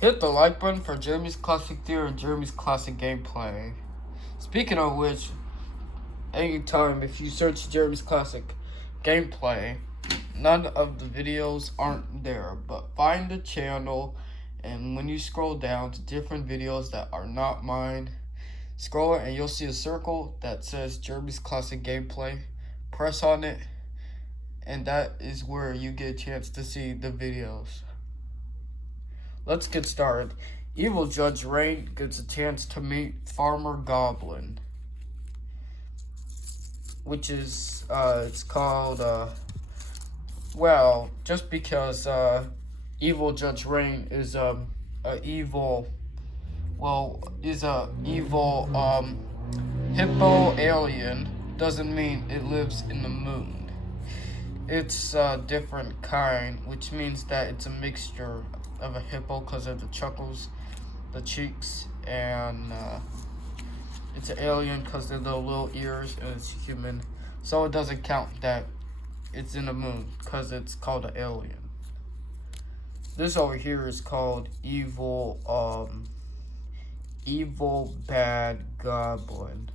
Hit the like button for Jeremy's Classic Theory and Jeremy's Classic Gameplay. Speaking of which, anytime if you search Jeremy's Classic Gameplay, none of the videos aren't there, but find the channel, and when you scroll down to different videos that are not mine, scroll it and you'll see a circle that says Jeremy's Classic Gameplay. Press on it, and that is where you get a chance to see the videos. Let's get started. Evil Judge Rain gets a chance to meet Farmer Goblin, which is, it's called, well, just because, Evil Judge Rain is, evil hippo alien, doesn't mean it lives in the moon. It's a different kind, which means that it's a mixture of a hippo because of the chuckles, the cheeks, and it's an alien because of the little ears, and it's human. So it doesn't count that it's in the moon because it's called an alien. This over here is called evil bad goblin,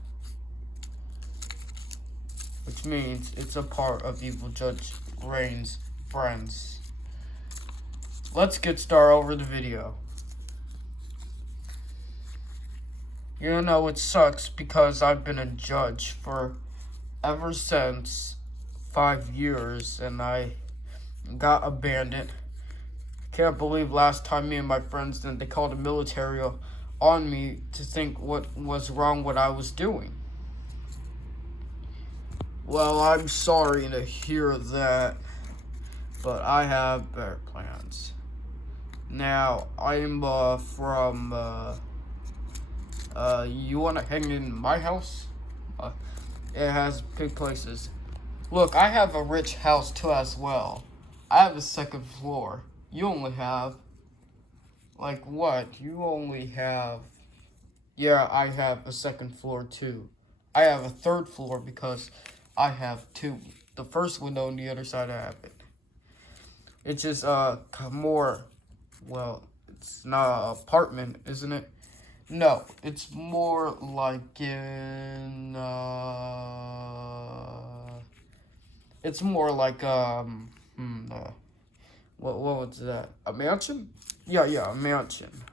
which means it's a part of Evil Judge Rain's friends. Let's get started over the video. You know, it sucks because I've been a judge for ever since 5 years, and I got abandoned. Can't believe last time me and my friends did, they called the military on me to think what was wrong what I was doing. Well, I'm sorry to hear that, but I have better plans. Now, I'm from, you want to hang in my house? It has good places. Look, I have a rich house too as well. I have a second floor. You only have, like what? You only have, yeah, I have a second floor too. I have a third floor because I have two. The first window on the other side I have it. It's just, more, well, it's not an apartment, isn't it? No, it's more like in, it's more like, what was that? A mansion? Yeah, a mansion.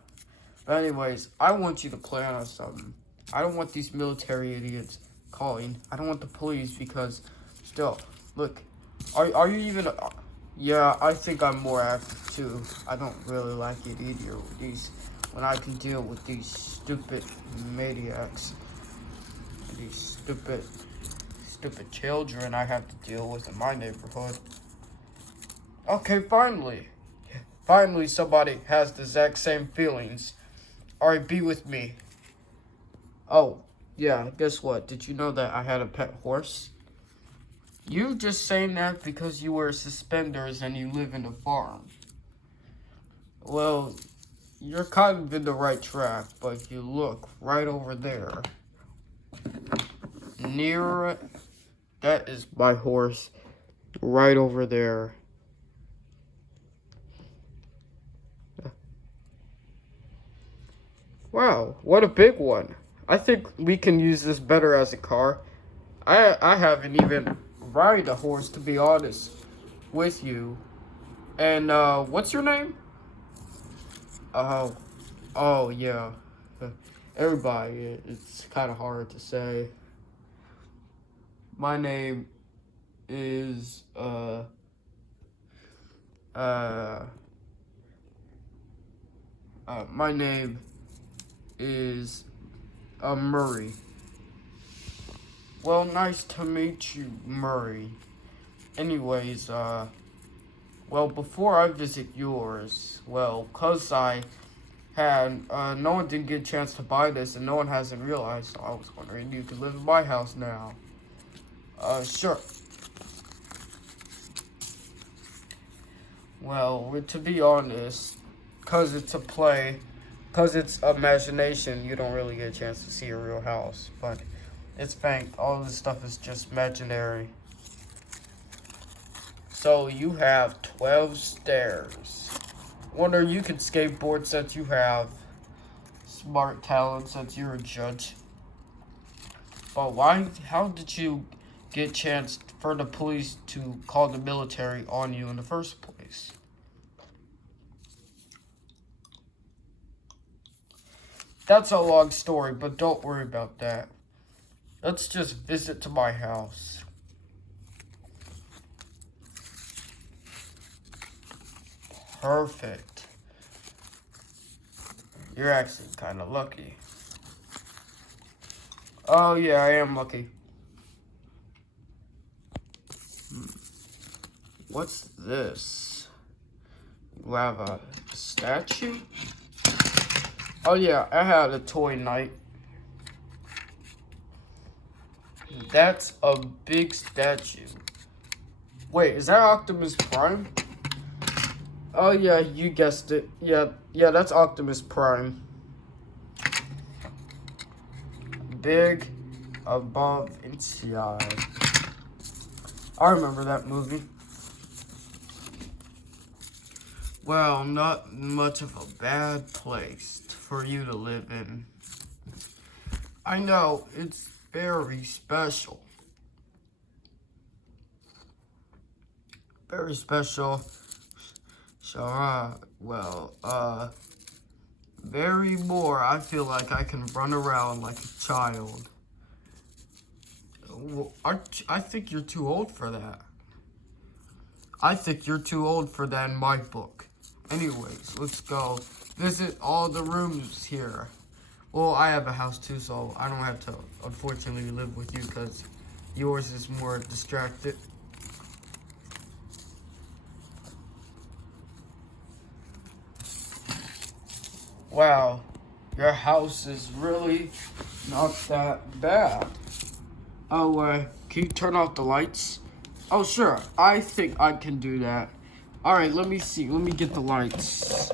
But anyways, I want you to plan on something. I don't want these military idiots calling. I don't want the police because, still, look, are you even, yeah, I think I'm more active too. I don't really like it either with these, when I can deal with these stupid maniacs. These stupid children I have to deal with in my neighborhood. Okay, finally somebody has the exact same feelings. Alright, be with me. Oh, yeah, guess what? Did you know that I had a pet horse? You just saying that because you wear suspenders and you live in a farm. Well, you're kind of in the right track, but if you look right over there, near it, that is my horse, right over there. Wow, what a big one. I think we can use this better as a car. I haven't even ride a horse, to be honest with you. And, what's your name? Oh, yeah. Everybody, it's kind of hard to say. My name is, my name is, Murray. Well, nice to meet you, Murray. Anyways, well, before I visit yours, well, 'cause I had, no one didn't get a chance to buy this, and no one hasn't realized, so I was wondering, you could live in my house now. Sure. Well, to be honest, 'cause it's a play, 'cause it's imagination, you don't really get a chance to see a real house, but it's fake. All this stuff is just imaginary. So you have 12 stairs. Wonder you can skateboard since you have smart talent since you're a judge. But how did you get chance for the police to call the military on you in the first place? That's a long story, but don't worry about that. Let's just visit to my house. Perfect. You're actually kind of lucky. Oh yeah, I am lucky. What's this? You have a statue? Oh yeah, I had a toy night. That's a big statue. Wait, is that Optimus Prime? Oh yeah, you guessed it. Yeah, that's Optimus Prime. Big, above, inside. I remember that movie. Well, not much of a bad place for you to live in. I know, it's very special. Very special. So, very more. I feel like I can run around like a child. I think you're too old for that. I think you're too old for that in my book. Anyways, let's go visit all the rooms here. Well, I have a house too, so I don't have to, unfortunately, live with you because yours is more distracted. Wow, your house is really not that bad. Oh, can you turn off the lights? Oh, sure. I think I can do that. All right, let me see. Let me get the lights.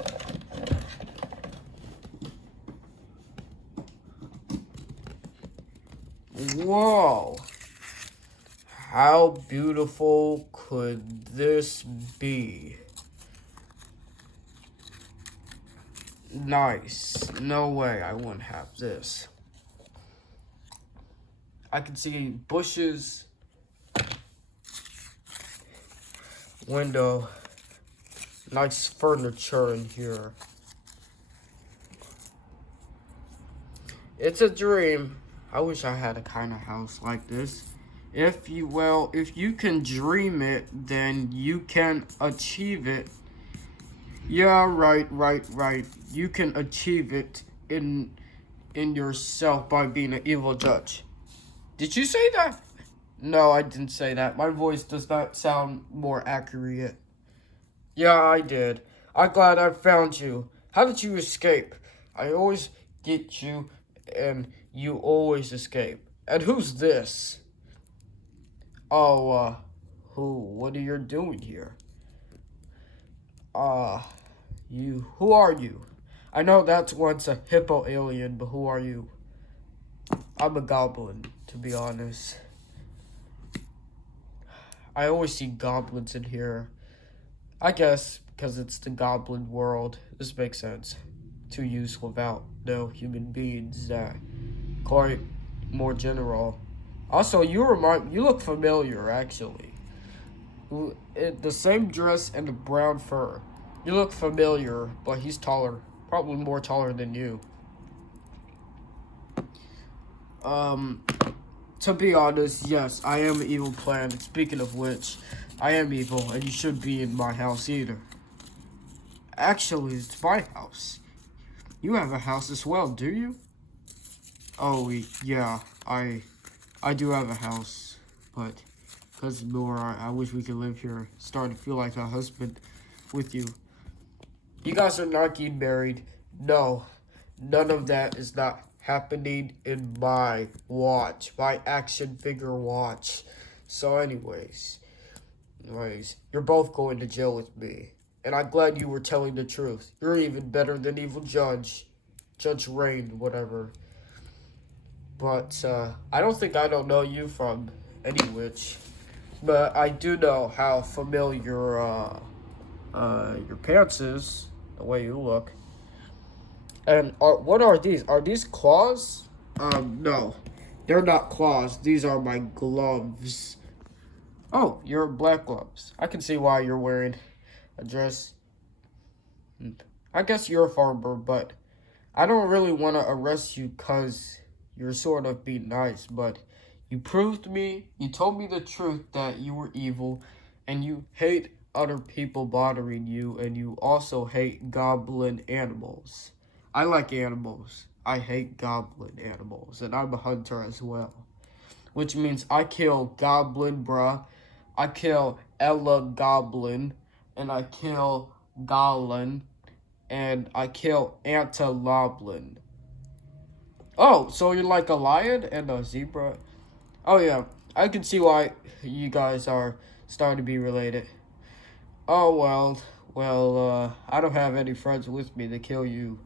Whoa. How beautiful could this be? Nice. No way I wouldn't have this. I can see bushes, window, nice furniture in here. It's a dream. I wish I had a kind of house like this. If you can dream it, then you can achieve it. Yeah, right. You can achieve it in yourself by being an evil judge. Did you say that? No, I didn't say that. My voice does not sound more accurate. Yeah, I did. I'm glad I found you. How did you escape? I always get you, and you always escape. And who's this? Oh, who? What are you doing here? Who are you? I know that's once a hippo alien, but who are you? I'm a goblin, to be honest. I always see goblins in here. I guess because it's the goblin world. This makes sense. To use without no human beings that quite more general. Also, you look familiar, actually. The same dress and the brown fur. You look familiar, but he's taller. Probably more taller than you. To be honest, yes, I am an evil plan. Speaking of which, I am evil, and you shouldn't be in my house either. Actually, it's my house. You have a house as well, do you? Oh, yeah, I do have a house, but because Nora, I wish we could live here. Starting to feel like a husband with you. You guys are not getting married. No, none of that is not happening in my watch, my action figure watch. So anyways, you're both going to jail with me. And I'm glad you were telling the truth. You're even better than Evil Judge Rain, whatever. But I don't know you from any which. But I do know how familiar your pants is, the way you look. And what are these? Are these claws? No. They're not claws. These are my gloves. Oh, you're black gloves. I can see why you're wearing a dress. I guess you're a farmer, but I don't really want to arrest you because you're sort of being nice, but you proved me, you told me the truth that you were evil, and you hate other people bothering you, and you also hate goblin animals. I like animals. I hate goblin animals, and I'm a hunter as well. Which means I kill Goblin Bruh, I kill Ella Goblin, and I kill Goblin, and I kill Antiloblin. Oh, so you're like a lion and a zebra? Oh yeah, I can see why you guys are starting to be related. Oh I don't have any friends with me to kill you.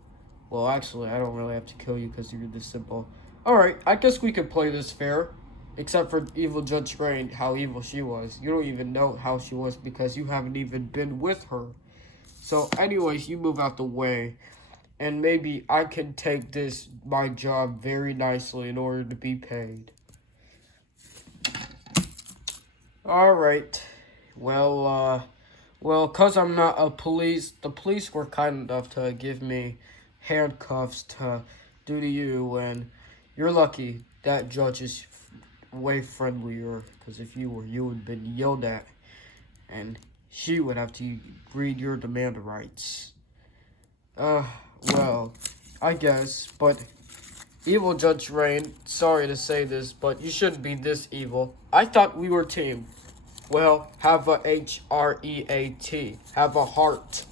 Well, actually, I don't really have to kill you because you're this simple. Alright, I guess we could play this fair. Except for Evil Judge Rain, how evil she was. You don't even know how she was because you haven't even been with her. So, anyways, you move out the way. And maybe I can take my job, very nicely in order to be paid. Alright. Well, cause I'm not a police, the police were kind enough to give me handcuffs to do to you, and you're lucky that judge is way friendlier, because if you were, you would have been yelled at, and she would have to read your demand of rights. Well, I guess, but Evil Judge Rain, sorry to say this, but you shouldn't be this evil. I thought we were team. Well, have a H-R-E-A-T. Have a heart.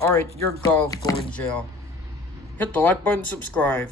Alright, you're going to jail. Hit the like button, subscribe.